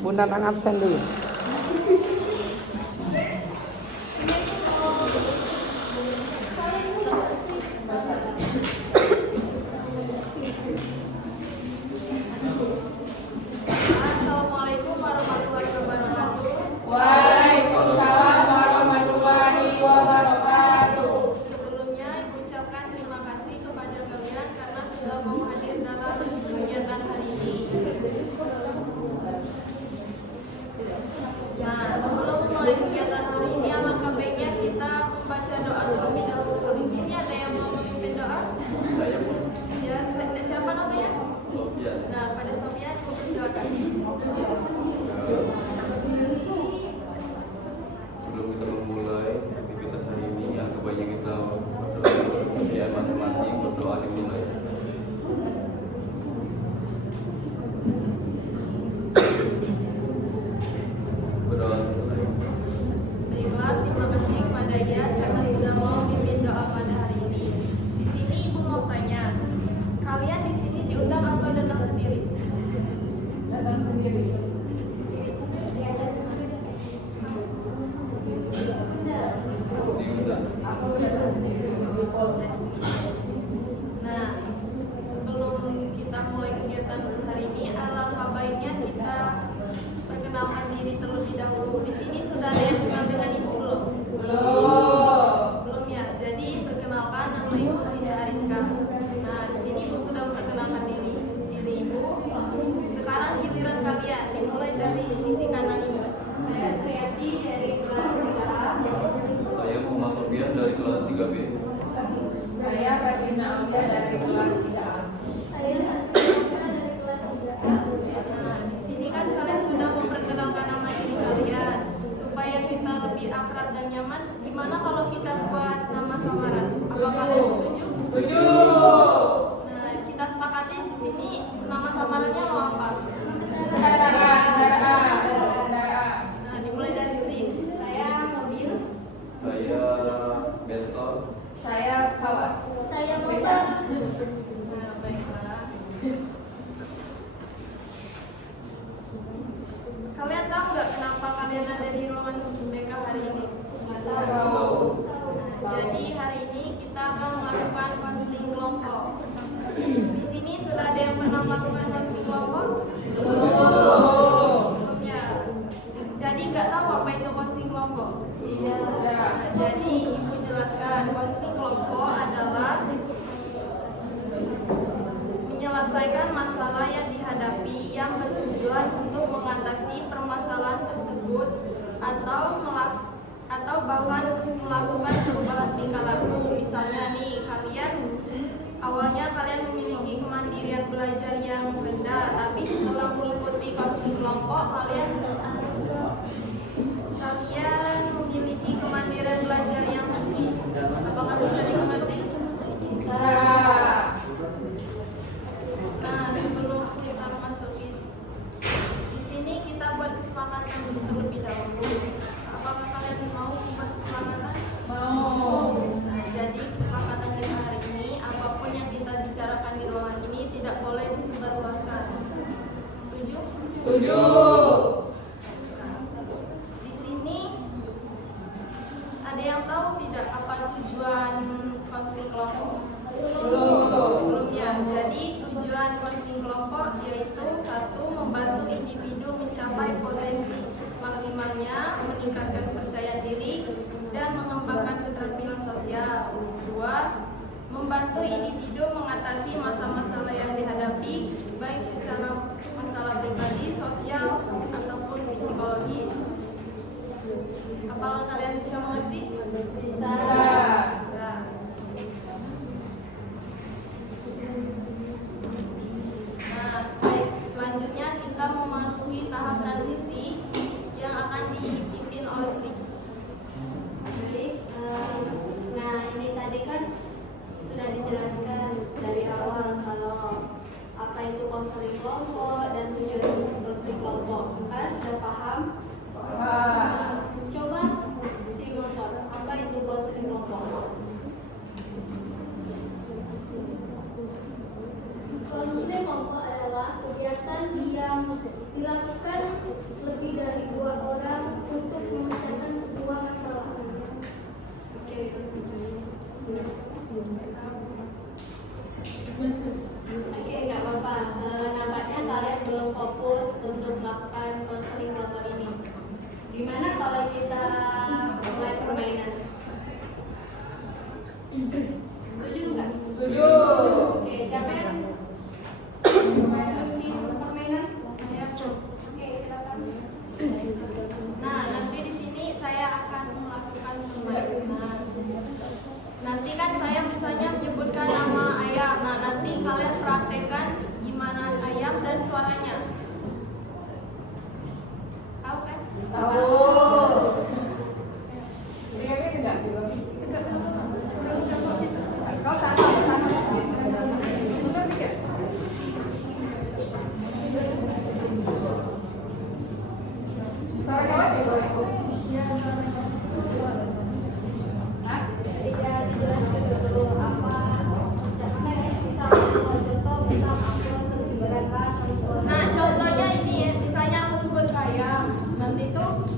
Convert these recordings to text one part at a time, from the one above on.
Bunda Nang absen dulu. Assalamualaikum warahmatullahi wabarakatuh. Waalaikumsalam warahmatullahi wabarakatuh. Sebelumnya ibu ucapkan terima kasih kepada kalian karena sudah mau hadir dalam kegiatan hari ini. Nah, sebelum memulai kegiatan hari ini, alangkah baiknya kita membaca doa terlebih dahulu. Di sini ada yang mau memimpin doa? Ya, siapa namanya? Nah, pada Sofian ibu persilakan. Sebelum kita memulai aktivitas hari ini, alangkah baiknya kita ya masing-masing berdoa dimulai. Berdoa selesai. Baiklah, terima kasih kepada Ian karena sudah mau memimpin doa pada hari ini. Di sini ibu mau tanya, kalian di sini diundang atau datang sendiri? Datang sendiri. Diundang. Aku datang sendiri. Nah, sebelum kita mulai kegiatan hari ini, alangkah baiknya kita perkenalkan diri terlebih dahulu. Di sini sudah ada yang kenal dengan ibu belum? Belum ya. Jadi perkenalkan, nama ibu Siti Ariska. Nah, di sini ibu sudah memperkenalkan diri ibu. Sekarang giliran kalian, dimulai dari sisi kanan ibu. Saya Sriati dari kelas 3A. Saya Muhammad Sofian dari kelas 3B. Saya Karina Aulia dari kelas 3A. Saya dari kelas 3A. Nah, di sini kan kalian sudah memperkenalkan nama diri kalian. Supaya kita lebih akrab dan nyaman, gimana kalau kita buat nama samaran? Apa kalian setuju? Setuju. Nah, kita sepakati di sini nama samarannya mau apa? Kendaraan. Nah, dimulai dari Sri. Saya mobil. Saya Bestor. Saya pesawat. Saya motor. Nah, baiklah. Kalian tahu nggak kenapa kalian ada di ruangan BK hari ini? Tahu. Jadi hari ini kita akan melakukan konseling kelompok. Di sini sudah ada yang pernah melakukan konseling kelompok? Belum ya. Jadi nggak tahu apa itu konseling kelompok? Nah, jadi ibu jelaskan, konseling kelompok adalah menyelesaikan masalah yang dihadapi yang bertujuan untuk mengatasi permasalahan tersebut atau bahkan melakukan perubahan tingkah laku. Misalnya nih, awalnya kalian memiliki kemandirian belajar yang rendah, tapi setelah mengikuti konseling kelompok kalian memiliki kemandirian belajar yang tinggi. Apakah bisa dimengerti? Bisa. Nah, sebelum kita memasuki di sini kita buat kesepakatan terlebih dahulu. Apakah kalian mau membuat kesepakatan? Mau. Nah, jadi kesepakatan kita hari ini, apapun yang kita bicarakan di ruangan ini tidak boleh disebarluaskan. Setuju? Setuju. Di sini ada yang tahu tidak apa tujuan konseling kelompok? Belum ya. Jadi tujuan konseling kelompok yaitu satu, membantu individu mencapai potensi maksimalnya, meningkatkan kepercayaan diri, dan mengembangkan keterampilan sosial. Dua, membantu individu mengatasi masalah-masalah yang dihadapi, baik secara masalah pribadi, sosial, ataupun psikologis. Apakah kalian bisa mengerti? Bisa. Bisa. Nah, selanjutnya kita memasuki tahap transisi yang akan dipimpin oleh Sri. Nah, ini tadi kan sudah dijelaskan dari awal kalau apa itu konseling kelompok dan tujuan konseling kelompok. Kalian sudah paham? Coba si motor, apa itu konseling kelompok? Konseling kelompok adalah adalah kegiatan yang dilakukan lebih dari 2 orang untuk memecahkan sebuah masalah. Oke. Oke, nggak apa-apa. Nampaknya kalian belum fokus untuk melakukan konseling kelompok ini. Gimana kalau kita mulai permainan? Setuju nggak? Setuju. Oke, siapa yang bikin permainan? Saya Cuk. Oke, silakan. Nah, nanti di sini saya akan melakukan permainan. Nanti kan saya misalnya menyebutkan nama ayam. Nah, nanti kalian praktekkan gimana ayam dan suaranya. Tahu kan? Tahu. Ini kayaknya tidak bilang. Kau sana. Benar tidak? Suara kawan di bawah itu. Hah? Tidak dijelaskan dulu apa. Misalnya contoh misal aku terus ibaratkan. Nah, contohnya ini ya, misalnya aku sebut ke ayam. Nanti tuh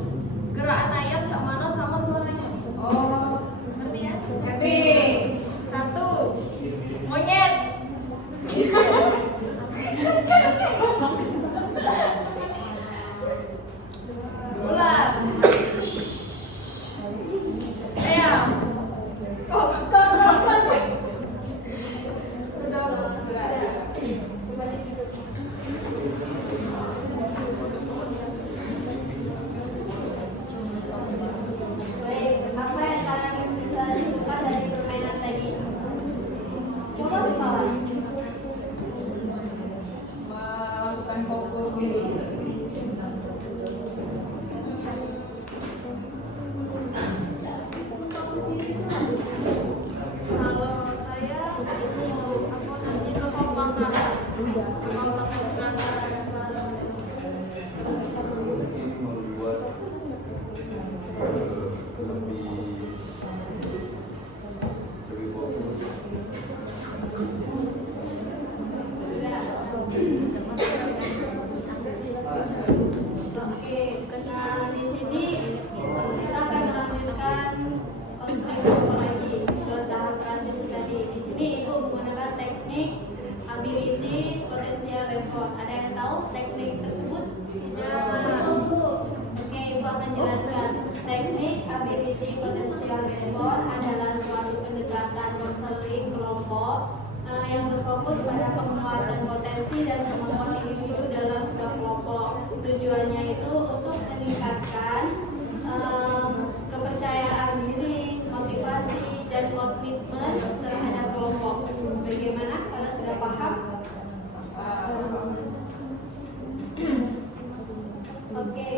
gerakan ayam cak mana sama suaranya. Oh, Ngerti ya? happy. 1. Monyet. Ular. Ayam. Kok. Baik, apa yang kalian bisa simpulkan dari permainan tadi? Coba bersama. Melakukan fokus diri. Kalau saya itu aku nanti kekompakan gerakan suara. Ini membuat lebih fokus. Oke, nah di sini kita akan melanjutkan konseling kelompok lagi ke tahap transisi tadi. Di sini Ibu menggunakan teknik ability potential respon. Ada yang tahu teknik tersebut? Tidak. Oke, Ibu akan jelaskan. Teknik ability potential respon adalah suatu pendekatan konseling kelompok yang berfokus pada penguatan potensi dan kemampuan individu dalam sebuah kelompok. Tujuannya itu untuk meningkatkan kepercayaan diri, motivasi, dan komitmen terhadap kelompok. Bagaimana? Kalau tidak paham? Oke,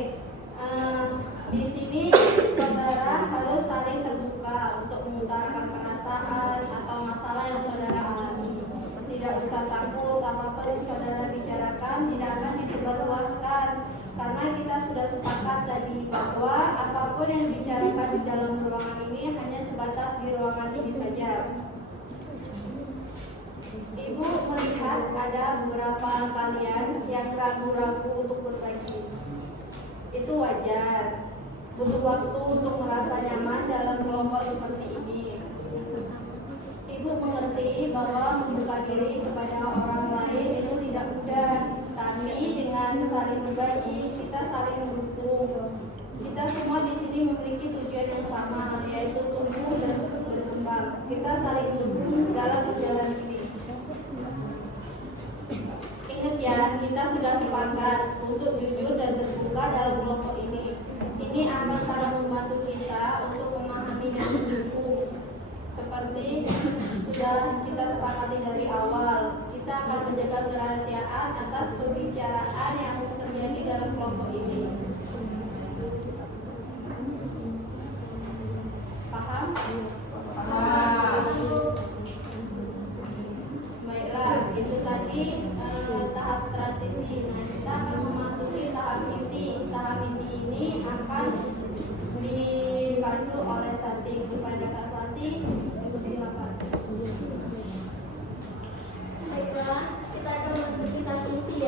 di sini saudara harus saling terbuka untuk mengutarakan perasaan atau masalah yang saudara alami. Tidak usah takut, apapun yang saudara bicarakan tidak akan disebarluaskan, karena kita sudah sepakat tadi bahwa apapun yang dibicarakan di dalam ruangan ini hanya sebatas di ruangan ini saja. Ibu melihat ada beberapa kalian yang ragu-ragu untuk berbagi. Itu wajar. Butuh waktu untuk merasa nyaman dalam kelompok seperti ini. Ibu mengerti bahwa membuka diri kepada orang lain itu tidak mudah, tapi dengan saling berbagi kita saling mendukung. Kita semua di sini memiliki tujuan yang sama, yaitu tumbuh dan berkembang. Kita saling mendukung dalam perjalanan ini. Ingat ya, kita sudah sepakat untuk jujur dan terbuka dalam kelompok ini. Ini akan sangat membantu kita untuk memahami dan mendukung. Seperti sudah kita sepakati dari awal, kita akan menjaga kerahasiaan atas pembicaraan yang terjadi dalam kelompok ini. Paham? Baiklah, itu tadi tahap transisi. Nah, kita akan memasuki tahap inti. Tahap inti ini akan dipandu oleh Santi. Kepada Kak Santi, silakan. Baiklah, kita akan memasuki tahap inti ya.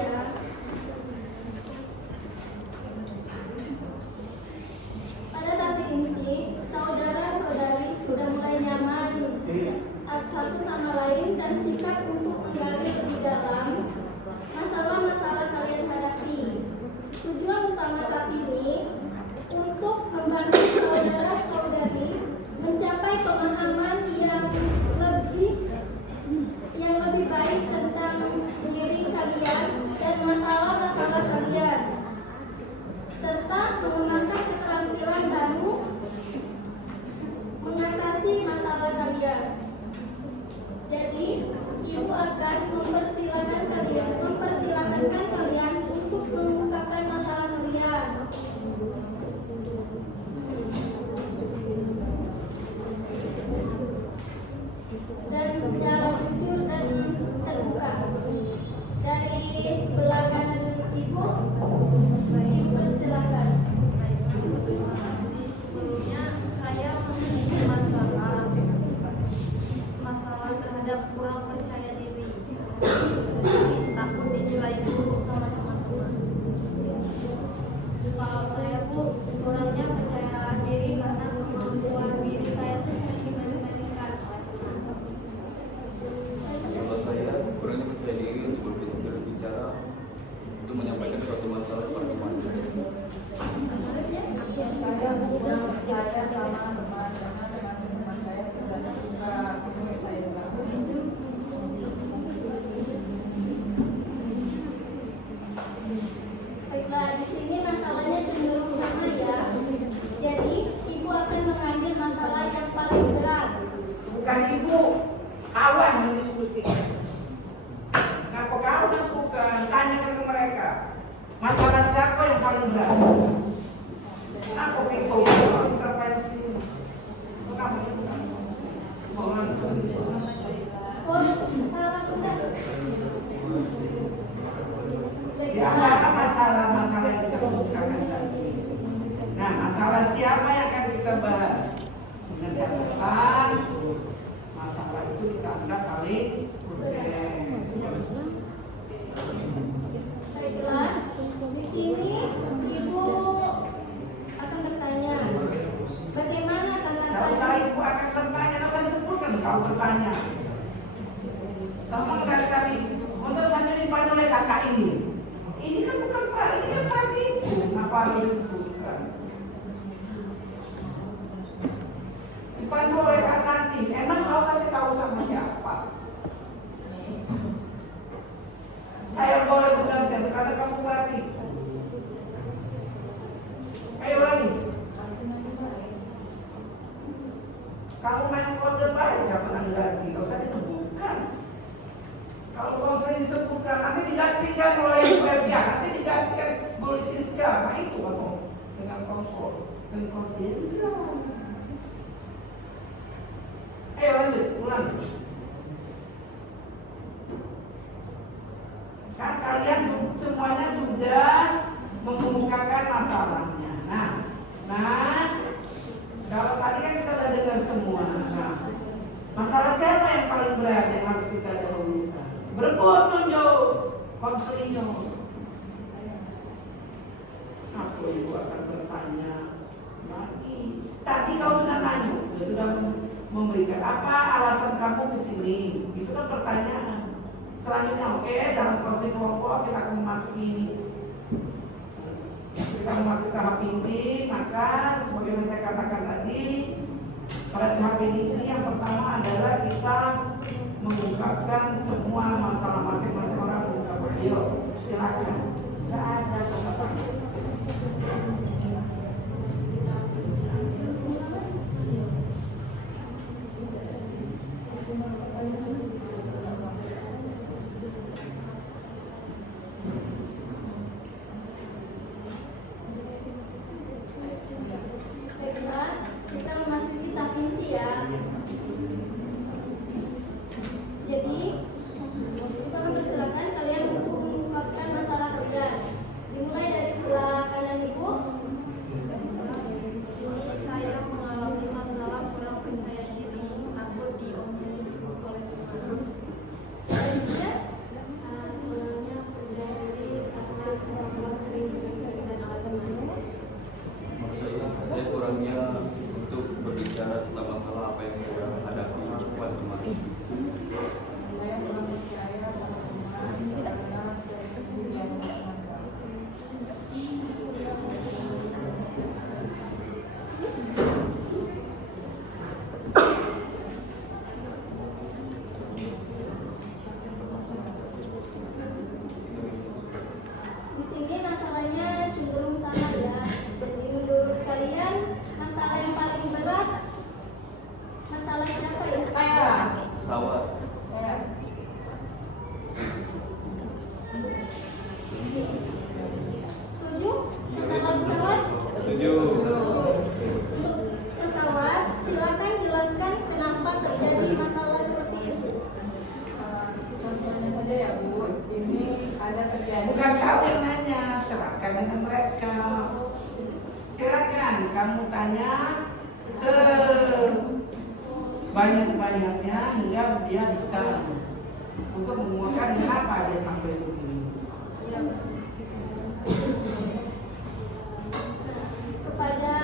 paling berat? Apa itu? Intervensi. Kenapa itu? Di antara masalah-masalah yang kita kemukakan tadi. Nah, masalah siapa yang akan kita bahas? Dengan catatan masalah itu kita anggap paling urgen. Baiklah, di sini Ibu akan bertanya, bagaimana Kalau tanggapan saya ibu akan bertanya, kalau saya sebutkan kau bertanya. Sama tadi, untuk saya dipandu oleh kakak ini. Ini kan bukan Pak, ini kan Pak Ibu. Kenapa harus disebutkan? Dipandu oleh Kak Santi. Emang kau kasih tahu sama siapa? Saya boleh bergantian karena kamu pelatih. Ayo lagi. Kamu main kode baik siapa yang ganti? Gak usah disebutkan. Kalau kau saya disebutkan, nanti digantikan oleh pihak, nanti digantikan oleh Siska. Nah itu kamu dengan konsol, dengan konsol. Ayo lanjut, ulang. Kan kalian semuanya sudah mengemukakan masalahnya. Nah, kalau tadi kan kita sudah dengar semua. Nah, masalah siapa yang paling berat yang harus kita dahulukan? Berebut nunjuk konseling. Aku ibu akan bertanya lagi. Tadi kau sudah nanya, dia sudah memberikan apa alasan kamu kesini? Itu kan pertanyaan. Selanjutnya, oke, dalam proses kelompok kita akan memasuki tahap inti. Maka sebagaimana saya katakan tadi, pada tahap ini yang pertama adalah kita mengungkapkan semua masalah masing-masing orang. Ayo, silakan. Tidak ada catatan. kita memasuki tahap inti ya. Jadi kita akan persilakan kalian untuk mengungkapkan masalah kalian. Dimulai dari sebelah kanan ibu. Di sini saya mengalami masalah kurang percaya diri, takut diomongin oleh teman. Selanjutnya Kurangnya percaya diri karena orang sering dengan teman. Saya kurangnya untuk berbicara tentang masalah apa yang saya hadapi di depan teman. Saya kurang percaya sama teman karena sering yang mengamalkan. di sini masalahnya cenderung sama ya. Jadi menurut kalian masalah yang paling berat masalah siapa ya? Saya. Pesawat. Saya. Setuju? Masalah pesawat? Setuju. Untuk pesawat, silakan jelaskan kenapa terjadi masalah seperti itu. Contohnya saja ya Bu, ini ada terjadi. Bukan kau yang nanya, serahkan dengan mereka. Silakan kamu tanya sebanyak-banyaknya hingga dia bisa untuk menguatkan kenapa dia sampai begini. Kepada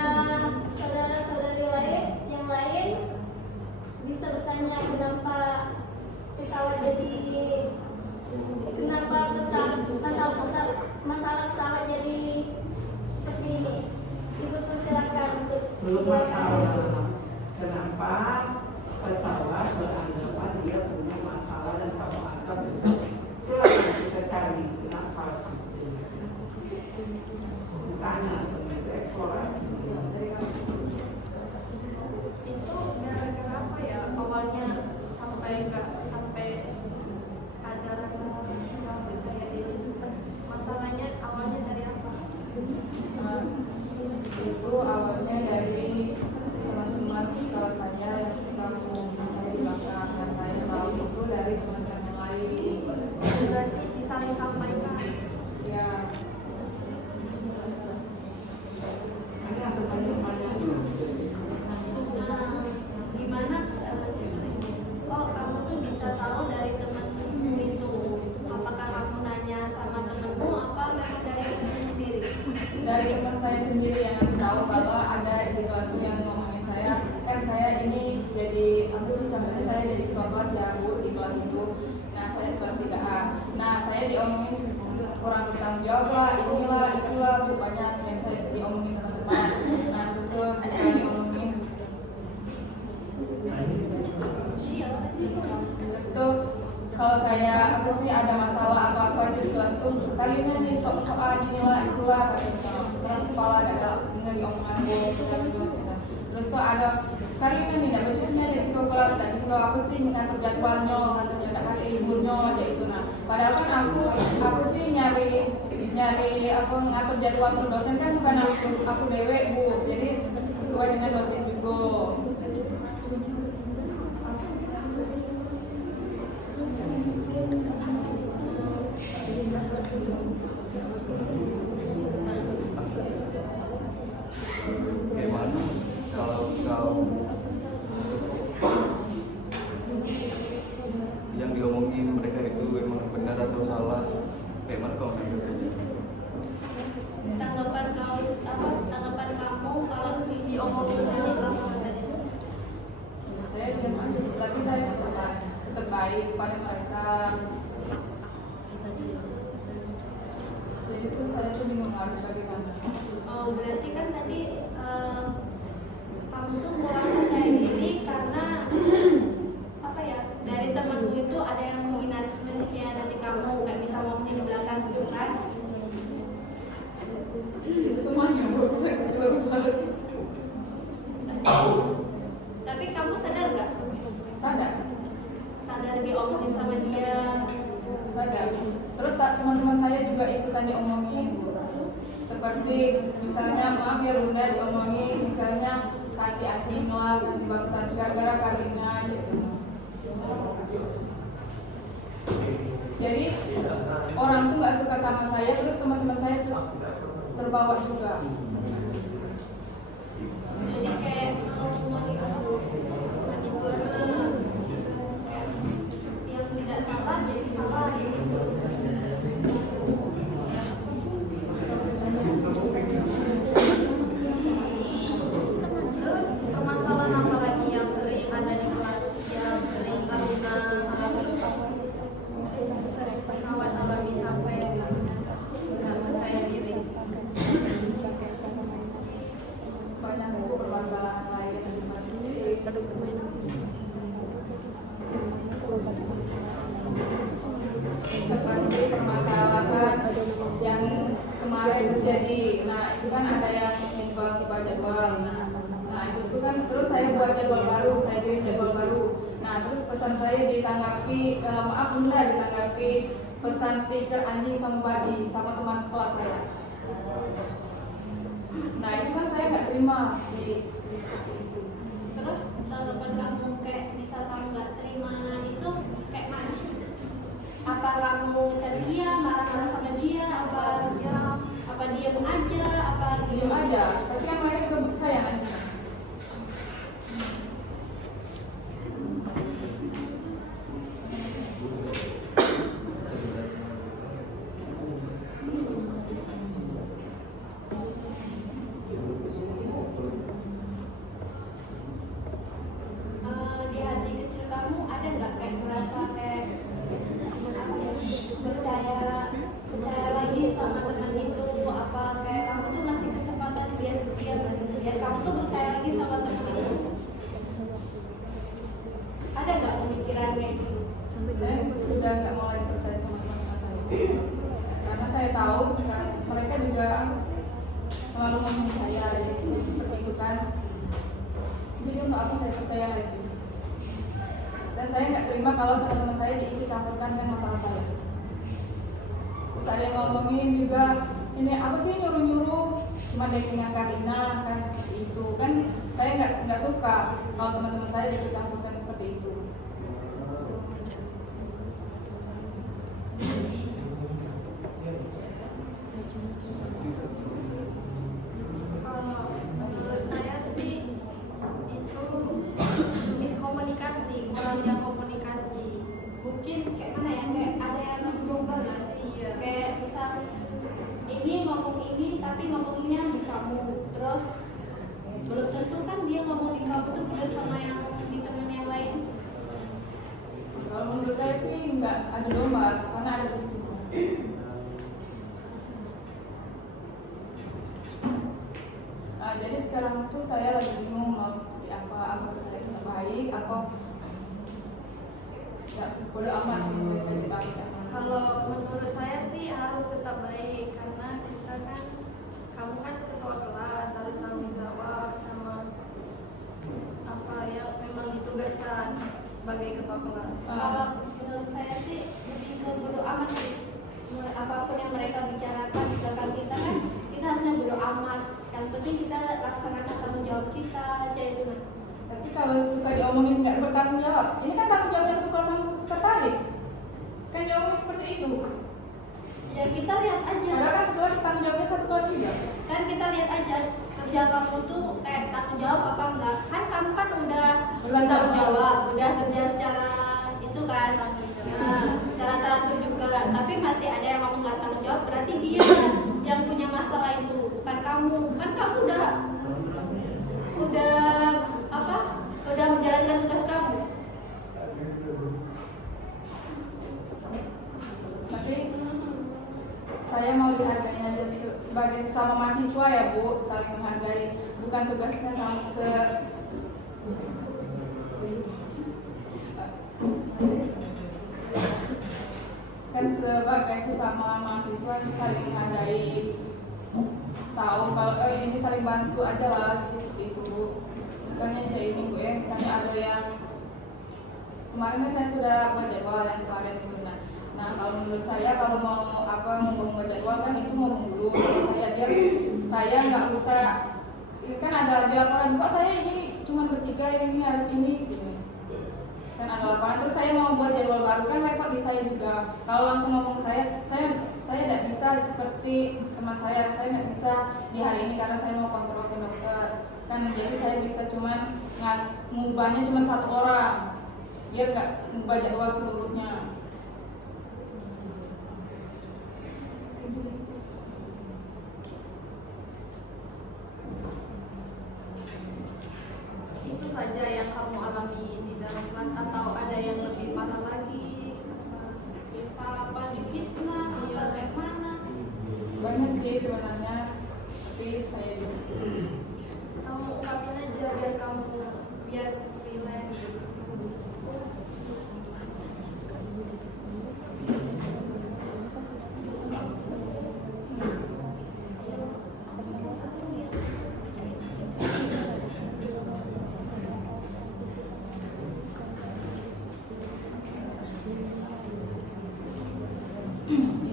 saudara-saudari lain yang lain bisa bertanya kenapa pesawat jadi masalah pesawat jadi seperti ini. Ibu persilakan untuk Belum masalah. Kenapa pesawat beranggapan dia punya masalah dan kamu anggap silakan kita cari kenapa. Tanya sama itu eksplorasi. Itu gara-gara apa ya? Awalnya sampai ada rasa kurang percaya diri. Masalahnya awalnya dari apa? ngasih tahu kalau ada di kelas yang ngomongin saya, saya ini jadi apa sih, contohnya saya jadi ketua kelas ya Bu di kelas itu. Nah saya kelas 3A. Nah saya diomongin kurang bertanggung jawab lah, inilah itulah, banyak yang saya diomongin teman-teman. Nah terus saya diomongin. Terus tuh kalau saya apa sih ada masalah apa-apa di kelas tuh, kalinya nih soal inilah itulah, kelas kepala ada tinggal diomongan Bu. Terus tuh ada kalinya nih tidak becusnya di itu kelas, dan so aku sih ngatur jadwalnya, ngatur jadwal kasih liburnya kayak gitu. Nah padahal kan aku sih nyari apa ngatur jadwal untuk dosen kan bukan aku dewe Bu, jadi sesuai dengan dosen juga. Bagaimana kalau kau yang diomongin mereka itu memang benar atau salah? Bagaimana kau menanggapinya? Tanggapan kamu kalau diomongin dari kamu tadi? Saya diam aja, tapi saya tetap baik pada mereka. Jadi itu saya tuh bingung harus bagaimana. Oh, berarti kan tadi kamu tuh kurang percaya diri karena apa ya, dari temanmu itu ada yang mengkhianati kamu, nggak bisa ngomongin di belakang gitu kan? Itu semuanya coba balas. Tapi kamu sadar nggak? Sadar diomongin sama dia. Sadar. Terus teman-teman saya juga ikutan diomongin. Seperti misalnya maaf ya Bunda diomongin, misalnya Santi Adinwa, Santi Bangsa gara-gara Karina gitu. Jadi orang tuh nggak suka sama saya, terus teman-teman saya terbawa juga. Jadi kayak manipulasi yang tidak salah jadi salah gitu. Terus permasalahan apa lagi yang sering ada di kelas, yang sering Karuna alami, sering pesawat alami sampai nggak percaya diri? Banyak buku permasalahan lain. Seperti permasalahan yang kemarin terjadi. Nah itu kan ada yang nyumbang jadwal. Nah itu tuh kan terus saya buat jadwal baru, saya kirim jadwal baru. Nah terus pesan saya ditanggapi, maaf Bunda, ditanggapi pesan stiker anjing sama babi sama teman sekolah saya. Nah itu kan saya nggak terima di seperti itu. Terus tanggapan kamu kayak misal kamu nggak terima itu kayak mana? Apa kamu cari dia, marah-marah sama dia, apa diam aja, apa Diam aja, pasti kan mereka juga butuh saya kan. Di hati kecil kamu ada nggak kayak merasa kayak percaya lagi sama teman itu, apa kayak kamu tuh ngasih kesempatan biar kamu tuh percaya lagi sama teman itu? Ada nggak pemikiran kayak gitu? Saya sudah nggak mau lagi percaya sama teman-teman saya, karena saya tahu mereka juga selalu ngomong saya seperti itu kan. Jadi untuk apa saya percaya lagi? Dan saya nggak terima kalau teman-teman saya diikut campurkan dengan masalah saya. Terus ada yang ngomongin juga, ini apa sih nyuruh-nyuruh, cuma dengan Karina kan seperti itu kan. Saya nggak suka kalau teman-teman saya diikut campurkan seperti itu. Kalau menurut saya sih itu miskomunikasi, kurangnya komunikasi. Mungkin kayak mana ya, kayak ada yang berubah nggak sih? Iya. Kayak misal ini ngomong ini tapi ngomonginnya di kamu, terus belum tentu kan dia ngomong di kamu tuh benar sama yang di teman yang lain. Kalau menurut saya sih nggak ada domba, karena ada bukti. Nah, jadi sekarang tuh saya lagi bingung mau seperti apa saya kita baik, apa ya bodo amat sih mereka kita bicara. Kalau menurut saya sih harus tetap baik, karena kita kan, kamu kan ketua kelas, harus tanggung jawab sama apa yang memang ditugaskan sebagai ketua kelas. Kalau menurut saya sih lebih ke bodo amat sih. Apapun yang mereka bicarakan di belakang kita kan, kita harusnya bodo amat. Yang penting kita laksanakan tanggung jawab kita aja itu kan. Tapi kalau suka diomongin nggak bertanggung jawab, ini kan tanggung jawabnya ketua sama sekretaris. Kan diomongin seperti itu. Ya kita lihat aja. Padahal kan ketua tanggung jawabnya satu kelas juga. Kan kita lihat aja kerja kamu tuh tanggung jawab apa enggak. Kan kamu kan udah tanggung jawab, udah kerja secara itu kan. Nah, secara teratur juga. Tapi masih ada yang ngomong nggak tanggung jawab, berarti dia yang punya masalah itu, bukan kamu. Kan kamu udah apa? Udah menjalankan tugas kamu. Tapi saya mau dihargai aja sebagai sesama mahasiswa ya Bu, saling menghargai, bukan tugasnya sama kan sebagai sesama mahasiswa saling menghargai, tahu kalau ini saling bantu aja lah seperti itu Bu. Misalnya kayak ini Bu ya, misalnya ada yang kemarin kan saya sudah buat jadwal yang kemarin itu. Nah kalau menurut saya kalau mau membuat jadwal kan itu ngomong dulu saya nggak usah, ini kan ada di laporan kok saya ini cuma bertiga ini hari ini sini kan ada laporan, terus saya mau buat jadwal baru kan repot di saya juga. Kalau langsung ngomong saya tidak bisa seperti teman saya nggak bisa di hari ini karena saya mau kontrol ke dokter kan, jadi saya bisa cuman ngubahnya cuma satu orang biar nggak ngubah jadwal seluruhnya. Itu saja yang kamu alami di dalam kelas, atau ada yang lebih parah lagi? Misal apa difitnah, kayak mana? Banyak sih sebenarnya, tapi saya Kamu ungkapin aja biar relax.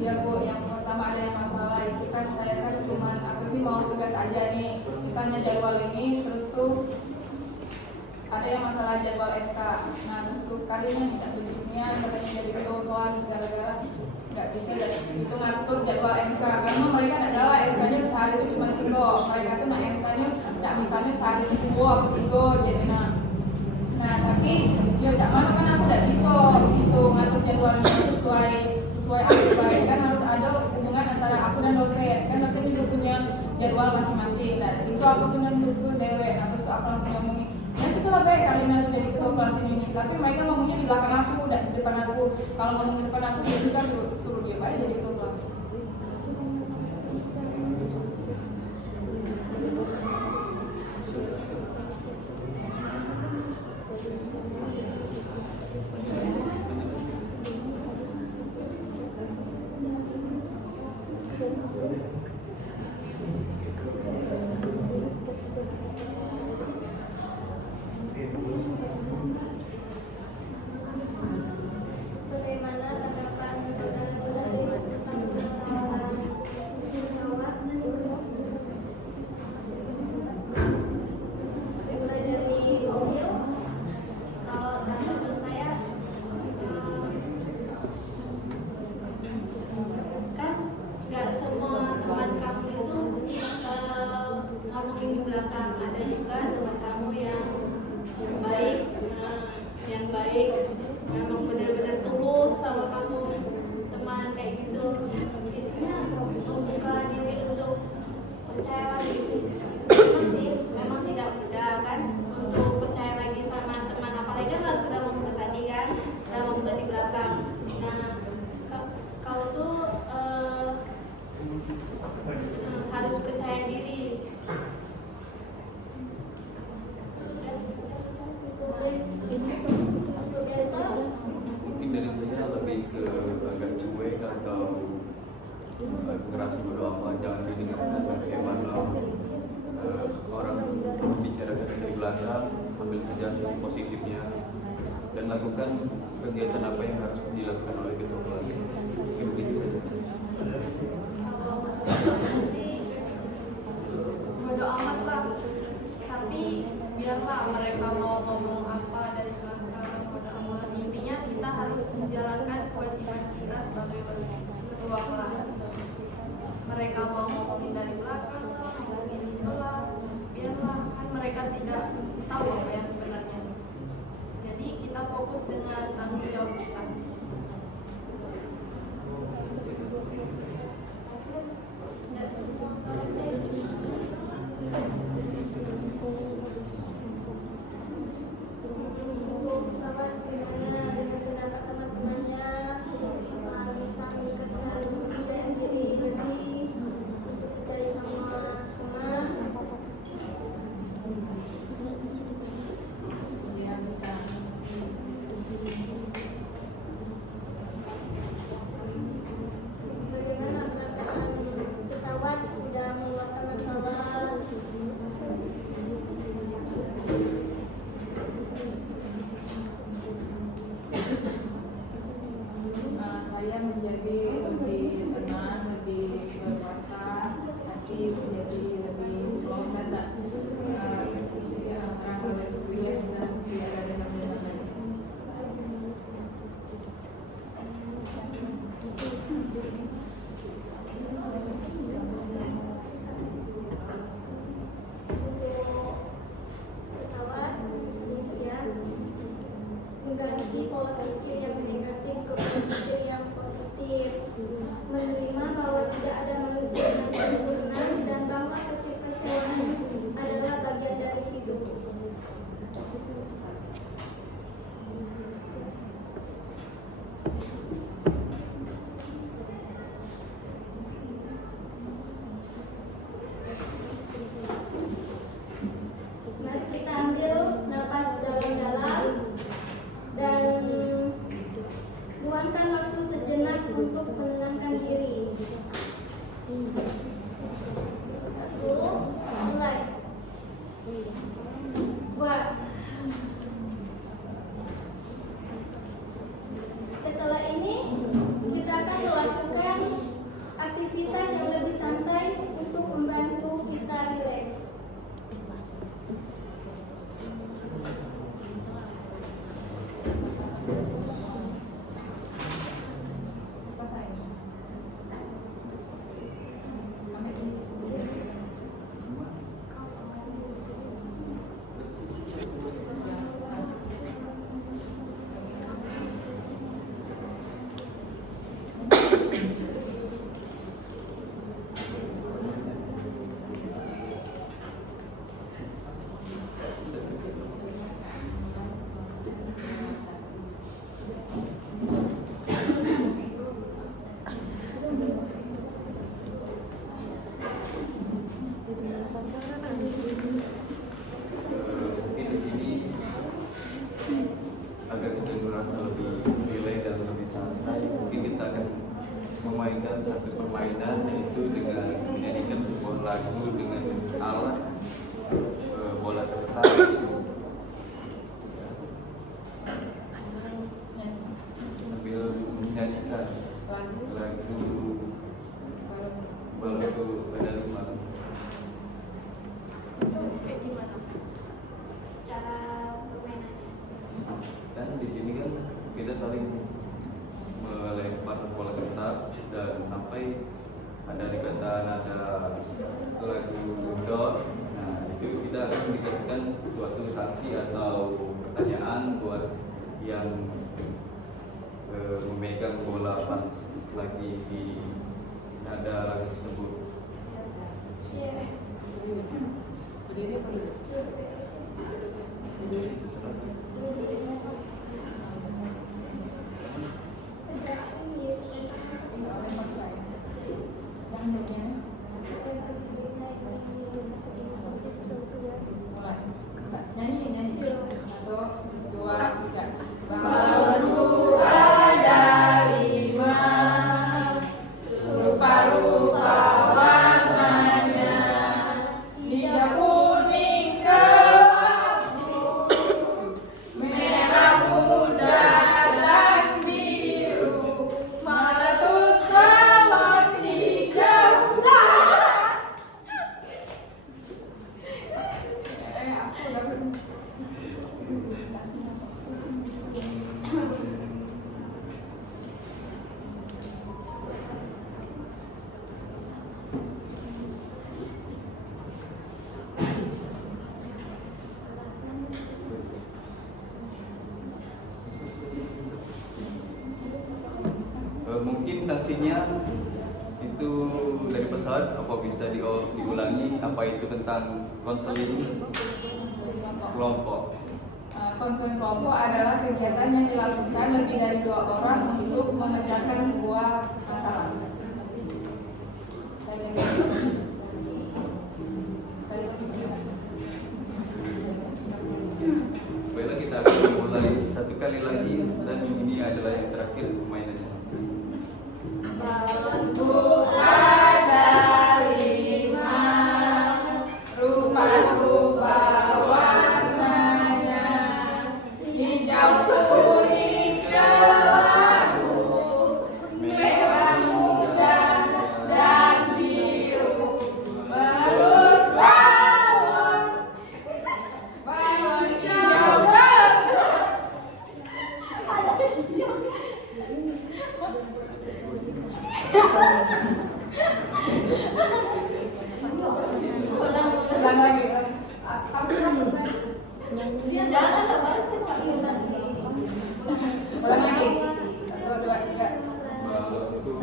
Iya Bu, yang pertama ada yang masalah itu kan saya kan cuman aku sih mau tugas aja nih, misalnya jadwal ini terus tuh ada yang masalah jadwal FK. Nah terus tuh kalinya tidak begusnya katanya jadi ketua kelas gara-gara nggak bisa itu ngatur jadwal FK karena mereka tidak ada FK-nya sehari itu cuma tiga, mereka tuh nak FK-nya nggak misalnya sehari itu 2 atau 3 jadi nah tapi ya cak mana kan aku tidak bisa gitu ngatur jadwalnya sesuai aku baik kan, harus ada hubungan antara aku dan dosen kan, dosen juga punya jadwal masing-masing dan bisa aku dengan buku dewe. Nah terus aku langsung ngomongin ya kita lah baik kali nanti jadi ketua kelas ini, tapi mereka ngomongnya di belakang aku dan di depan aku. Kalau ngomong di depan aku ya kita suruh dia baik jadi ketua kelas. Bagaimana tanggapan saudara-saudari tentang permasalahan filsafat? Mulai dari Omil, kalau tanggapan saya Kan nggak semua teman kamu itu ngomongin di belakang, ada juga teman kamu yang baik, memang benar-benar tulus sama kamu, teman kayak gitu. Intinya membuka diri keras bodo amat, jangan didengarkan bagaimana orang bicara dari belakang, ambil saja sisi positifnya dan lakukan kegiatan apa yang harus dilakukan oleh ketua kelas. Mungkin begitu saja. Sih bodo amat lah, tapi biarlah mereka mau ngomong apa dari belakang, bodo amat. Intinya kita harus menjalankan kewajiban kita sebagai ketua kelas. Mereka mau ngomongin dari belakang lah, ngomongin itulah, biarlah, kan mereka tidak tahu apa yang sebenarnya. Jadi kita fokus dengan tanggung jawab kita. Untuk pesawat bagaimana dengan pendapat teman-temannya, apa bisa meningkatkan kepercayaan diri lebih untuk percaya sama teman. Iya, bisa. Bagaimana perasaan pesawat sudah mengeluarkan masalah? Saya menjadi lebih tenang, lebih berpuasa, pasti menjadi lebih longgar tak rasa berkuliah dan tidak ada denam-denam lagi. Untuk pesawat selanjutnya mengganti pola pikir yang negatif ke pola pikir yang positif, menerima bahwa tidak ada manusia yang sempurna dan bahwa kekecewaan adalah bagian dari hidup. Mari kita ambil napas dalam-dalam dan luangkan waktu sejenak untuk menenangkan diri. 1, mulai. Buat. Setelah ini kita akan melakukan aktivitas yang lebih santai untuk membantu kita rileks. Apa saya? Ambil ini. Mungkin di sini agar kita merasa lebih rileks dan lebih santai, mungkin kita akan memainkan satu permainan, yaitu dengan menyanyikan sebuah lagu dengan alat bola kertas sambil menyanyikan Lagu lagu baru. lagu Ada 5. Kayak gimana? Cara permainannya. Dan di sini kan kita saling melempar bola kertas dan sampai ada dikatakan ada lagu dot. Nah, itu kita akan dikasihkan suatu sanksi atau pertanyaan buat yang memegang bola pas lagi di nada lagu tersebut. Berdiri apa duduk? Berdiri. Lempar saya. Tangannya. Mulai. Nyanyi, nyanyi. 1, 2, 3. Baru ada 5 paru-paru sanksinya itu dari pesawat apa bisa diulangi, apa itu tentang konseling kelompok? Konseling kelompok adalah kegiatan yang dilakukan lebih dari 2 orang untuk memecahkan sebuah masalah. Baiklah, kita akan mulai satu kali lagi dan ini adalah yang terakhir permainannya. Batu ada 5, rupa-rupa warnanya, hijau, kuning, kelabu, merah muda, dan biru. Meletus balon, balon hijau ulang lagi. Jangan lah, baru saya mau ingat. Ulang lagi. 1, 2, 3. Batu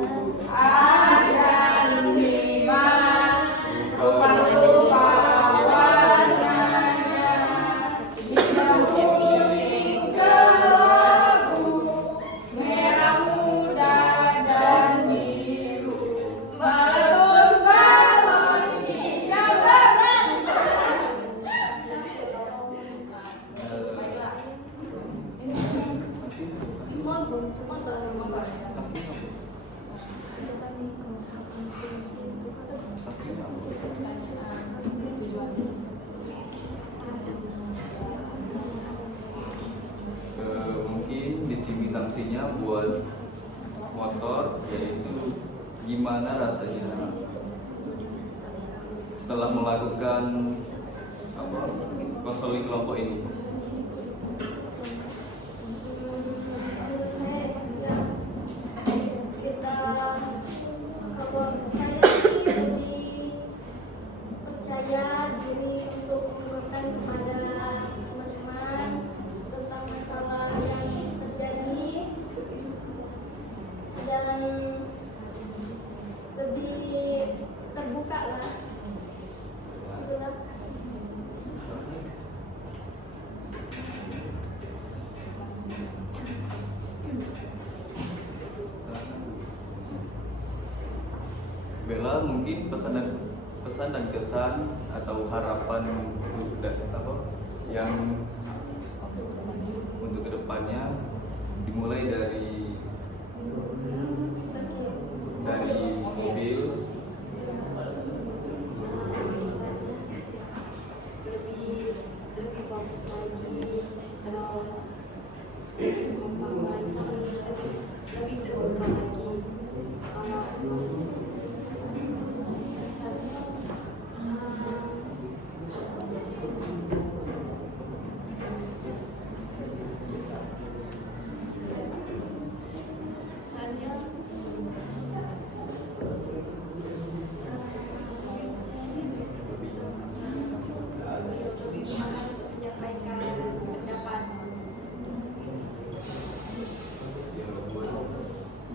Ada 5, rupa-rupa warnanya, hijau, kuning, kelabu, merah muda, dan biru. Meletus balon hijau lebat. Baiklah. Mungkin di sini sanksinya buat motor, yaitu gimana rasanya setelah melakukan konseling kelompok ini. Kalau saya sih lebih percaya diri untuk mengungkapkan kepada teman-teman tentang masalah yang terjadi dan lebih terbuka lah. Itulah. Bella, mungkin pesan dan kesan atau harapan yang untuk kedepannya dimulai dari mobil. Lebih bagus lagi, terus kompak lagi, lebih terbuka lagi. Kalau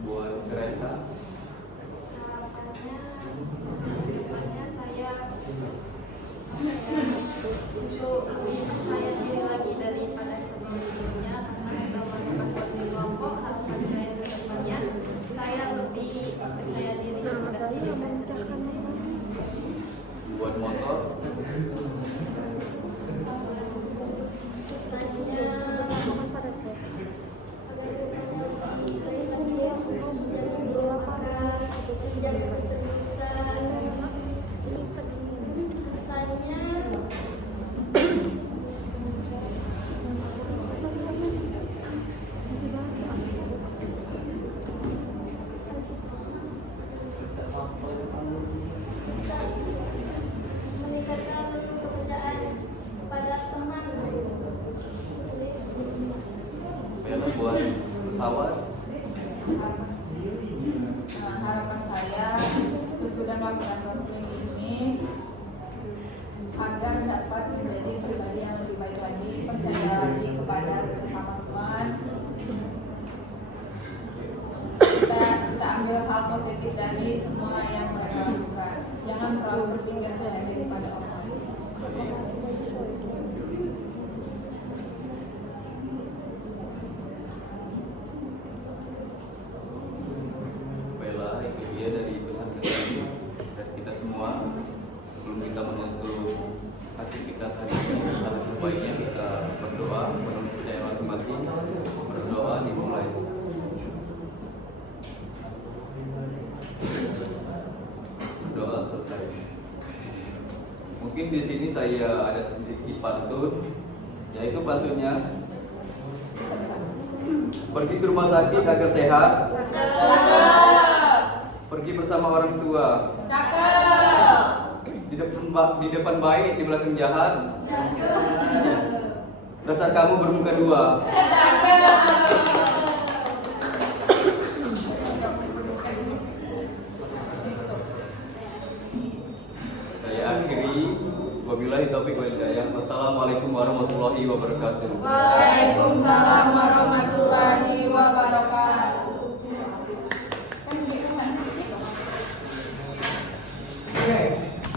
Buat kereta, Harapannya saya untuk lebih percaya diri lagi daripada sebelumnya, karena setelah melakukan konseling kelompok, harapan saya ke depannya saya lebih percaya diri terhadap diri saya sendiri. buat motor, menjaga keseriusan, kesannya meningkatkan kepercayaan pada teman. Bella buat pesawat. Harapan saya sesudah melakukan konseling ini agar dapat menjadi pribadi yang lebih baik lagi, percaya lagi kepada sesama teman. Kita ambil hal positif dari semua yang mereka lakukan. Jangan selalu berpikir negatif pada orang lain. Baiklah, itu dia dari pesan-pesan dari kita semua. Sebelum kita menutup hati kita hari ini, alangkah baiknya kita berdoa menurut percayaan masing-masing. Berdoa dimulai. Berdoa selesai. Mungkin di sini saya ada sedikit pantun, yaitu pantunnya: pergi ke rumah sakit agar sehat, pergi bersama orang tua, di depan baik, di belakang jahat, dasar kamu bermuka dua. Saya akhiri, wabillahi taufiq wal hidayah. Wassalamualaikum warahmatullahi wabarakatuh. Waalaikumsalam warahmatullahi wabarakatuh.